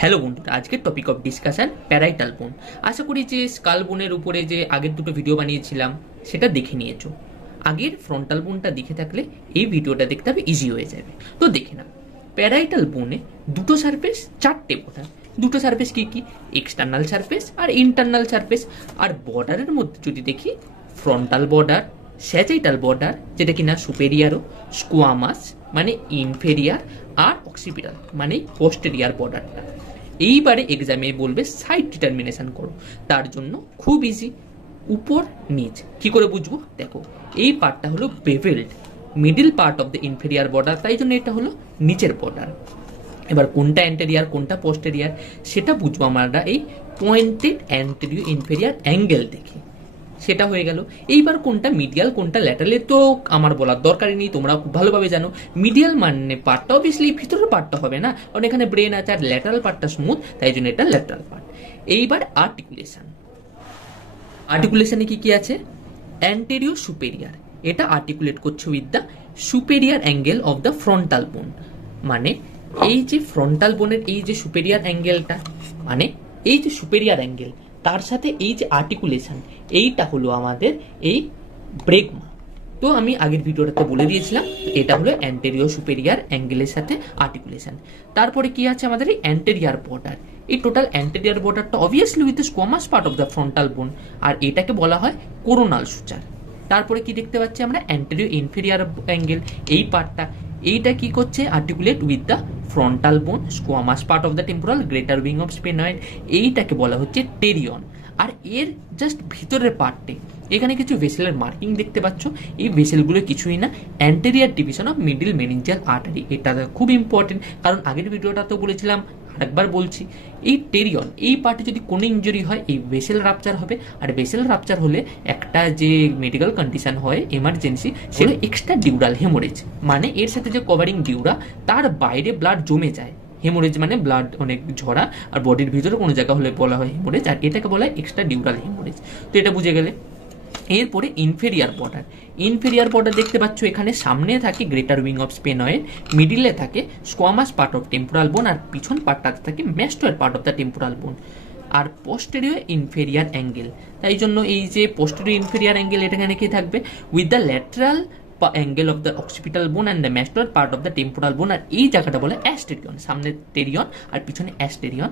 Hello বন্ধুরা, আজকের topic of discussion parietal বোন। আশা করি যে স্কাল বোনের উপরে যে আগের দুটো ভিডিও বানিয়েছিলাম সেটা দেখে নিয়েছো। আগের ফ্রন্টাল বোনটা দেখে থাকলে এই ভিডিওটা দেখতে হবে ইজি হয়ে যাবে। তো দেখে না, প্যারাইটাল বোনে দুটো সারফেস, চারটে বর্ডার। দুটো সারফেস কি কি? এক্সটার্নাল সারফেস আর ইন্টারনাল সারফেস। আর বর্ডারের মধ্যে যদি দেখি, ফ্রন্টাল বর্ডার, স্যাজাইটাল বর্ডার যেটা কিনা সুপেরিয়ারও, স্কোয়ামাস মানে ইনফেরিয়ার, আর অক্সিপিটাল মানে পোস্টেরিয়ার বর্ডারটা। এইবারে এক্সামে বলবে সাইড ডিটারমিনেশন করো, তার জন্য খুব ইজি। উপর নিচ কি করে বুঝবো? দেখো, এই পার্টটা হলো bevelled, middle part of the inferior border, তাই জন্য এটা হলো নিচের বর্ডার। এবার কোনটা অ্যান্টেরিয়ার কোনটা পোস্টেরিয়ার সেটা বুঝবো আমরা এই পয়েন্টেড অ্যান্টেরিয়র ইনফেরিয়ার অ্যাঙ্গেল দেখে। সেটা হয়ে গেল। এইবার কোনটা মিডিয়াল কোনটা ল্যাটারাল তো আমার বলার দরকারই নেই, তোমরা খুব ভালোভাবে জানো। মিডিয়াল মানে পার্টটা অবভিয়াসলি ভিতরের পার্টটা হবে না, কারণ এখানে ব্রেন আছে, আর ল্যাটারাল পার্টটা স্মুথ, তাই জন্য এটা ল্যাটারাল পার্ট। এইবার আর্টিকুলেশন। আর্টিকুলেশনে কি কি আছে? অ্যান্টেরিয়র সুপেরিয়ার, এটা আর্টিকুলেট করছে with the superior angle of the frontal বোন। মানে এই যে ফ্রন্টাল বোনের এই যে সুপেরিয়ার অ্যাঙ্গেলটা, মানে এই যে সুপেরিয়ার অ্যাঙ্গেল, তার সাথে এই যে আর্টিকুলেশন, এইটা হলো আমাদের এই ব্রেগমা। তো আমি আগের ভিডিওটাতে বলে দিয়েছিলাম এটা হলো অ্যান্টেরিয়র সুপেরিয়ার অ্যাঙ্গেলের সাথে আর্টিকুলেশন। তারপরে কি আছে আমাদের এই অ্যান্টেরিয়ার বর্ডার। এই টোটাল অ্যান্টেরিয়ার বর্ডারটা obviously with the squamous part of the frontal বোন, আর এটাকে বলা হয় কোরোনাল সুচার। তারপরে কি দেখতে পাচ্ছি আমরা? অ্যান্টেরিয়র ইনফেরিয়ার অ্যাঙ্গেল, এই পার্টটা, এইটা কি করছে? আর্টিকুলেট উইথ দ্য ফ্রন্টাল বোন, squamous part of the temporal, greater wing of sphenoid, এইটাকে বলা হচ্ছে টেরিয়ন। আর এর জাস্ট ভিতরের পার্টে এখানে কিছু ভেসেলের মার্কিং দেখতে পাচ্ছ। এই ভেসেলগুলো কিছুই না, anterior division of middle meningeal artery. এটা খুব ইম্পর্টেন্ট, কারণ আগের ভিডিওটা তো বলেছিলাম, আরেকবার বলছি, এই টেরিয়ন এই পার্টে যদি কোনো ইনজুরি হয় এই ভেসেল রাপচার হবে। আর ভেসেল রাপচার হলে একটা যে মেডিকেল কন্ডিশন হয় এমার্জেন্সি, সেটা এক্সট্রা ডিউরাল হেমোরেজ, মানে এর সাথে যে কভারিং ডিউরা তার বাইরে ব্লাড জমে যায়। হেমোরেজ মানে ব্লাড অনেক ঝরা, আর বডির ভিতরে কোনো জায়গা হলে বলা হয় হেমোরেজ, আর এটাকে বলা হয় এক্সট্রা ডিউরাল হেমোরেজ। তো এটা বুঝে গেলে। এরপরে ইনফেরিয়ার বর্ডার। ইনফেরিয়ার বর্ডার দেখতে পাচ্ছ, এখানে সামনে থাকে গ্রেটার উইং অফ স্পেনয়েড, মিডিলে থাকে স্কোয়ামাস পার্ট অফ টেম্পোরাল বোন, আর পিছন পার্টটাতে থাকে mastoid part of the temporal বোন। আর পোস্টেরিয়র ইনফেরিয়ার অ্যাঙ্গেল, তাই জন্য এই যে পোস্টেরিয়র ইনফেরিয়ার অ্যাঙ্গেল, এটা এখানে কি থাকবে? With the lateral angle of the occipital বোন and the mastoid part of the temporal বোন। আর এই জায়গাটা বলে অ্যাস্টেরিয়ন, সামনে টেরিয়ন আর পিছনে অ্যাস্টেরিয়ন।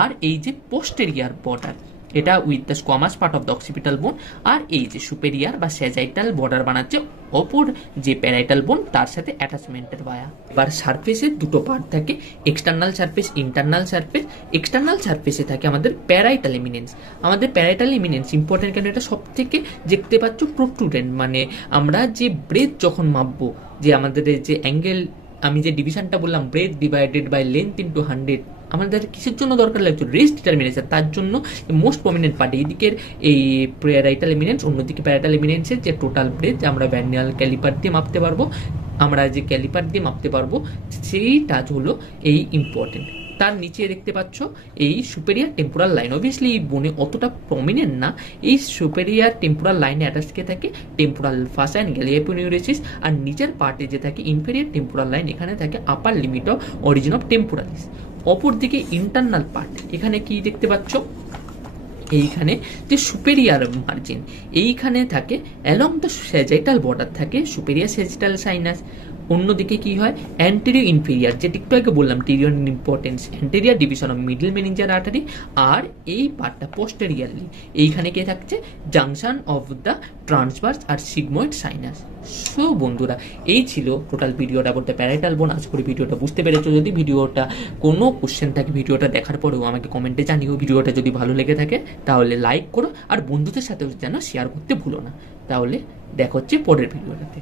আর এই যে পোস্টেরিয়ার বর্ডার, এটা with the squamous part of the occipital বোন। আর এই যে সুপেরিয়ার বা স্যাজাইটাল বর্ডার বানাচ্ছে অপর যে প্যারাইটাল বোন তার সাথে অ্যাটাচমেন্টের বায়া। এবার সারফেসের দুটো পার্ট থাকে, external surface, internal surface. External সারফেসে থাকে আমাদের প্যারাইটাল এমিনেন্স। আমাদের প্যারাইটাল এমিনেন্স ইম্পর্টেন্ট, কেন এটা সব থেকে দেখতে পাচ্ছ প্রোট্রুডেন্ট, মানে আমরা যে ব্রেথ যখন মাপবো, যে আমাদের যে অ্যাঙ্গেল, আমি যে ডিভিশনটা বললাম breadth divided by length into 100, আমাদের কিসের জন্য দরকার লাগছে? Race determination. তার জন্য মোস্ট প্রমিনেন্ট পার্ট এইদিকের এই প্যারাইটাল এমিনেন্স, অন্যদিকে প্যারাইটাল এমিনেন্সের যে টোটাল ব্রেথ আমরা ভ্যানুয়াল ক্যালিপার দিয়ে মাপতে পারবো, আমরা যে ক্যালিপার দিয়ে মাপতে পারবো, সেইটা হলো এই ইম্পর্টেন্ট। তার নিচে দেখতে পাচ্ছ এই সুপেরিয়ার টেম্পোরাল লাইন, অবভিয়াসলি এই বোনে অতটা প্রমিনেন্ট না। এই সুপেরিয়ার টেম্পোরাল লাইনে অ্যাটাচকে থাকে টেম্পোরাল ফাসা অ্যান্ড গ্যালিয়াপোনিউরেসিস, আর নিচের পার্টে যে থাকে ইনফেরিয়ার টেম্পোরাল লাইন, এখানে থাকে upper limit of origin of temporalis. অপরদিকে ইন্টারনাল পার্ট, এখানে কি দেখতে পাচ্ছ? এইখানে যে সুপেরিয়ার মার্জিন, এইখানে থাকে অ্যালং দ্য স্যাজাইটাল বর্ডার থাকে সুপেরিয়ার স্যাজিটাল সাইনাস। অন্যদিকে কি হয়? অ্যান্টেরিয়র ইনফেরিয়ার, যেটা একটু আগে বললাম pterion importance, anterior division of middle meningeal artery. আর এই পার্টটা পোস্টেরিয়ারলি, এইখানে কে থাকছে? জাংশন অফ দ্য ট্রান্সভার্স আর সিগময়েড সাইনাস। সো বন্ধুরা, এই ছিল টোটাল ভিডিওটা বলতে প্যারাইটাল বোন। আশা করি ভিডিওটা বুঝতে পেরেছো। যদি ভিডিওটা কোনো কোশ্চেন থাকে ভিডিওটা দেখার পরেও আমাকে কমেন্টে জানিও। ভিডিওটা যদি ভালো লেগে থাকে তাহলে লাইক করো, আর বন্ধুদের সাথেও যেন শেয়ার করতে ভুলো না। তাহলে দেখা হচ্ছে পরের ভিডিওটাতে।